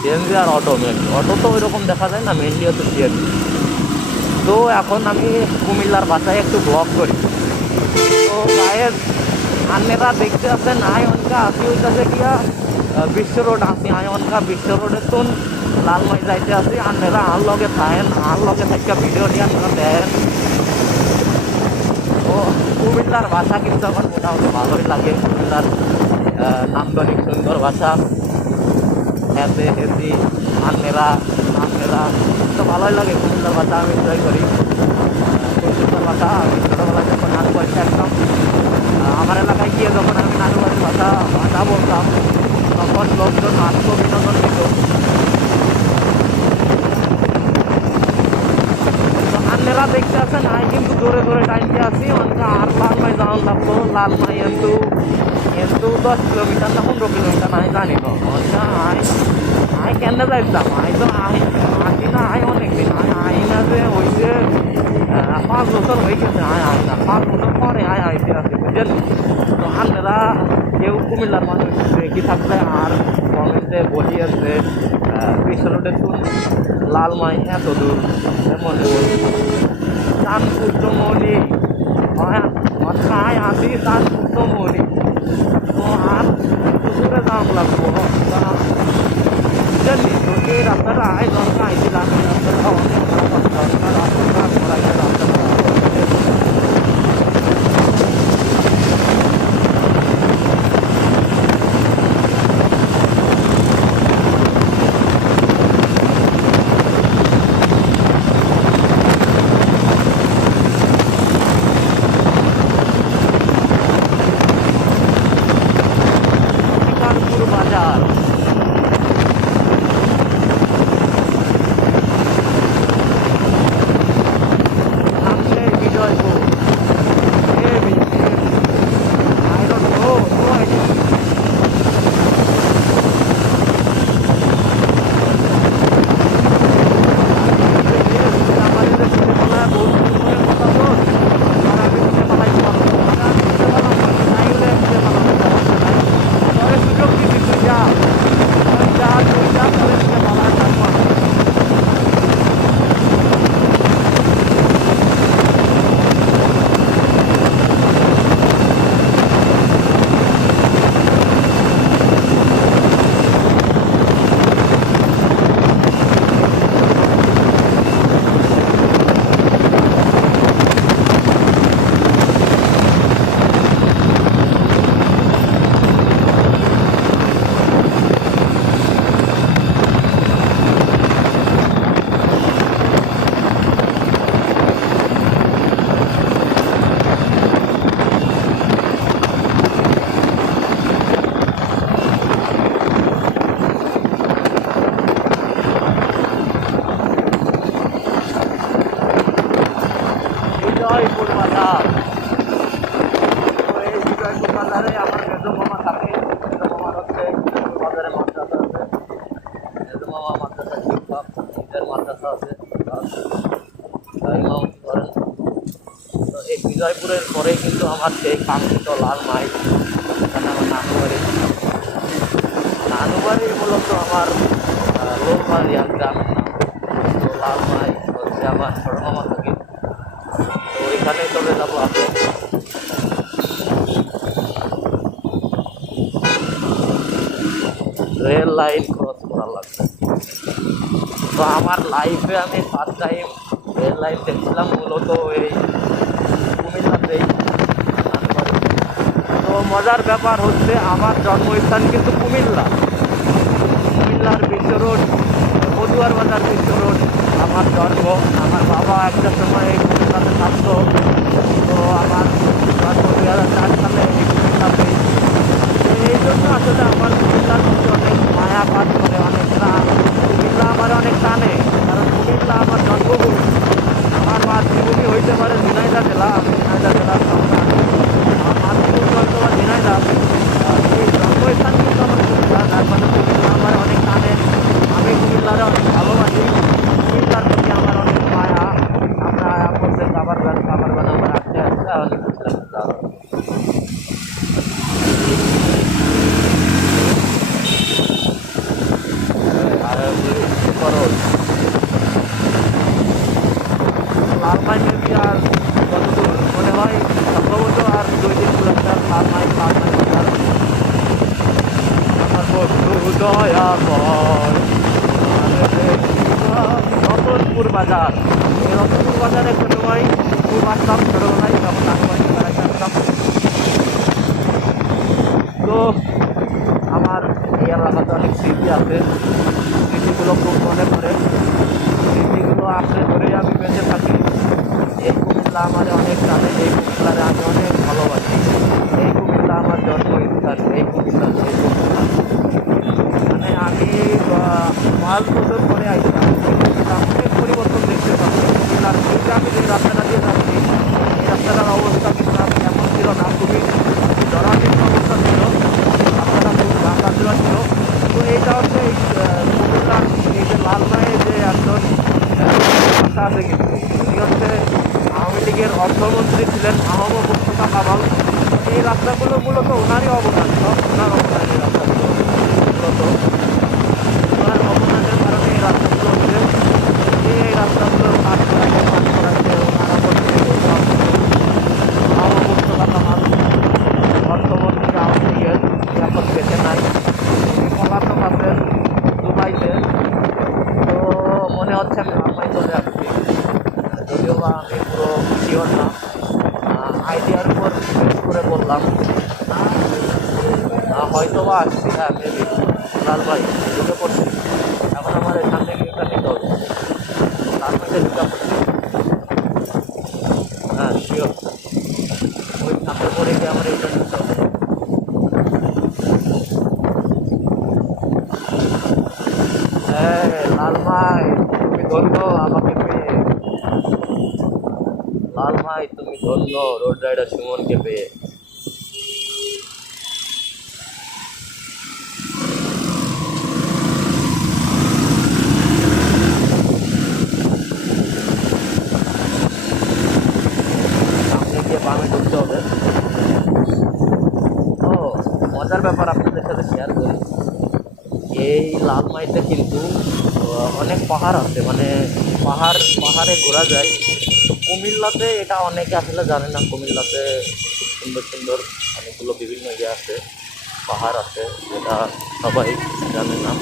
CNG আর auto auto তো ওই রকম দেখা যায় না, মেনলি হচ্ছে সিএনজি। তো এখন আমি কুমিল্লার বাসায় একটু ব্লগ করি। তো গায়ের আন্নেরা দেখতে আছেন আয় অনকা আসি হইতাছে গিয়া বিশ্ব রোড আসি আয় অনকা বিশ্ব রোডের তুন লালমাই যাইতে আসি। আন্নেরা আর লগে থাকেন, আর লগে থাকা ভিডিও নিয়ে আপনারা দেন। তো কুমিল্লার ভাষা কিন্তু আমার মোটামুটি ভালোই লাগে। কুমিল্লার নান্দনিক সুন্দর ভাষা, হ্যাতে হেতি আন্নেরা আন্নেরা তো ভালোই লাগে। কুমিল্লার ভাষা আমি এনজয় করি। কুমিল্লার ভাষা আমি ছোটোবেলায় যখন নানু বাড়িতে একদম আমার এলাকায় গিয়ে যখন আমি নানু বাড়ির ভাষা ভাষা বলতাম তখন লোকজন হাস্য বিনোদন দিত। তো আন্নেরা দেখতে আছেন আই কিন্তু জোরে জোরে টাইমতে আসি অনেক আর লালমাই যাওয়ান লাগলো। লালমাই কিন্তু কিন্তু 10 কিলোমিটার না 15 কিলোমিটার আমি জানি তো আই আই কেন যাইতাম। আই তো আসি না আই অনেকদিন আই না যে ওই যে 5 বছর হয়ে গেছে আই না 5 বছর পরে আইতে আসি বুঝলেন। তো আন্নেরা কেউ কুমিল্লার মানুষ দেখি থাকলে আর কমেন্টে বলিয়েছে বিশ্ব রোডের তুন লালমাই এত দূর এমন চানপুত্রমণি মাথায় আসি চানপুত্রমণি। তো আর দূরে যাওয়া লাগবো বুঝলি। তো এই রাস্তাটা আয় দরকার আইছিলাম, এই রাস্তাটা অনেক খারাপ রাস্তা, রাস্তাটা কানপুর বাজার। সামনে Bijoypur. I don't know, no idea. আমাদের ছেলেবেলায় বহুত সুন্দরের কথা তো আর আমি ছেলেবেলায় পরে সুযোগ দিবি তুই যা তুই যা পরে ছেলেবেলায় তারপর বিজয়পুর বাজার। তো এই বিজয়পুর বাজারে আমার মেজো মামা থাকে। মেজো মামার হচ্ছে বিজয়পুর বাজারে মাদ্রাসা আছে। মেজো মামা মাদ্রাসা শিক্ষক, নিজের মাদ্রাসা আছে, ইমাম করেন। তো এই বিজয়পুরের পরেই কিন্তু আমার সেই কাঙ্ক্ষিত লালমাই, এখানে আমার নানু বাড়ি। নানু বাড়ি মূলত আমার লোকবাড়িয়া গ্রামের নাম। তো লালমাই হচ্ছে আমার ছোটো মামা থাকে। তো ওইখানেই চলে যাবো আপনি। রেল লাইন ক্রস করা লাগবে। তো আমার লাইফে আমি ফার্স্ট টাইম রেল লাইন দেখছিলাম মূলত এই কুমিল্লাতেই, নানুবাড়ি। তো মজার ব্যাপার হচ্ছে আমার জন্মস্থান কিন্তু কুমিল্লা। কুমিল্লার বিশ্ব রোড, মধুয়ার বাজার বিশ্ব রোড আমার জন্ম। আমার বাবা একটা সময় এই কুমিল্লাতে থাকতো। তো আমার জন্ম 2004 সালে এই কুমিল্লাতেই। তো এই জন্য আসলে আমার কুমিল্লার প্রতি অনেক মায়া কাজ করে, অনেক টান। কুমিল্লা আমার অনেক টানে, কারণ কুমিল্লা আমার জন্মভূমি। আমার মাতৃভূমি হইতে পারে ঝিনাইদহ জেলা, আমি ঝিনাইদহ জেলার সন্তান। আমার মাতৃভূমি হয়তো বা ঝিনাইদহ, এই জন্মস্থান কিন্তু আমার কুমিল্লা। তার লালমাই মেবি আর কতদূর মনে হয় সম্ভবত আর 2-3 কিলোমিটার লালমাই বাজার। আমার বন্ধু দয়া কর রতনপুর বাজার। এই রতনপুর বাজারে কোনো সময় খুব আসতাম ছোটোবেলায়, তখন আশেপাশে বেড়াতে আসতাম। তো আমার এই এলাকাতে অনেক স্মৃতি আছে, স্মৃতিগুলো খুব মনে পড়ে, স্মৃতিগুলো আঁকড়ে ধরেই আমি বেঁচে থাকি। এই কুমিল্লা আমার অনেক জানে, এই কুমিল্লারে আমি অনেক ভালোবাসি। এই কুমিল্লা আমার জন্মস্থান, এই কুমিল্লা মানে আমি 5 বছর পরে আইছিলাম। অনেক পরিবর্তন দেখতে পাচ্ছি কুমিল্লার। কিন্তু আমি যে রাস্তাটা দিয়ে যাচ্ছি এই রাস্তাটার অবস্থা কিন্তু আমি এমন ছিল না, খুবই জরাজীর্ণ অবস্থা ছিল, রাস্তাটা খুব গাঁদা ছিল। তো এইটা হচ্ছে এই কুমিল্লার এই যে লালমাইয়ের যে একজন ভাষা আছে, কিন্তু উনি হচ্ছে আওয়ামী লীগের অর্থমন্ত্রী ছিলেন মাহবুব মুস্তফা কামাল। এই রাস্তাগুলো মূলত ওনারই অবদান, সব ওনার অবদান। এই রাস্তাগুলো মূলত ওনার অবদানের কারণে এই রাস্তাগুলো হচ্ছে, এই রাস্তাগুলোর কাজ করাইছে ওনারা করছে মাহবুব মুস্তফা কামাল। অর্থমন্ত্রী আওয়ামী লীগের এখন বেঁচে নাই, উনি পলাতক আছেন দুবাইতে। তো মনে হচ্ছে আমি লালমাই চলে আসছি, যদিও বা আমি পুরো শিওর না, আইডিয়ার উপর বেস করে বললাম। হয়তো বা আসছি, হ্যাঁ মেবি লালমাই ঢুকে পড়ছি। এখন আমার এখান থেকে এটা নিতে হবে, লালমাইতে ঢুকে পড়ছি। হ্যাঁ শিওর, ওই সামনে পরে গিয়ে আমার এটা নিতে হবে। হ্যাঁ লালমাই তুমি ধন্য আমাকে পেয়ে, লালমাই তুমি ধন্য রোড রাইডার সুমনকে পেয়ে। সামনে গিয়ে বামে ঢুকতে হবে। ও মজার ব্যাপার আপনাদের সাথে শেয়ার করি, এই লালমাইতে কিন্তু অনেক পাহাড় আছে, মানে পাহাড়ে ঘোরা যায়। তো কুমিল্লাতে এটা অনেকে আসলে জানে না, কুমিল্লাতে সুন্দর সুন্দর অনেকগুলো বিভিন্ন ইয়ে আছে, পাহাড় আছে, যেটা সবাই জানে না।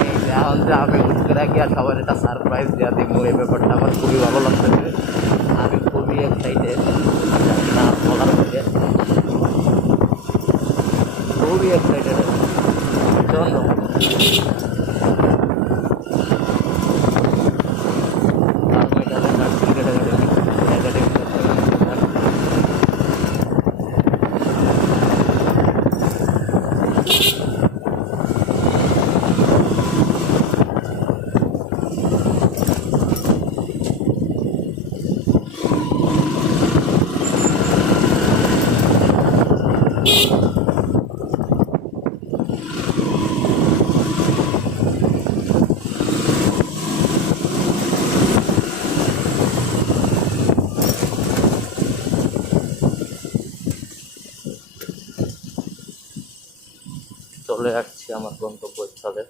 এই যে এখন যে আমি উঠতে রাখি আর সবার এটা সারপ্রাইজ দেওয়া দিব, এই ব্যাপারটা আমার খুবই ভালো লাগতেছে। আমি খুবই এক্সাইটেড, না বলার মধ্যে খুবই এক্সাইটেড। চলো চলে আসছি আমার গন্তব্যস্থলে।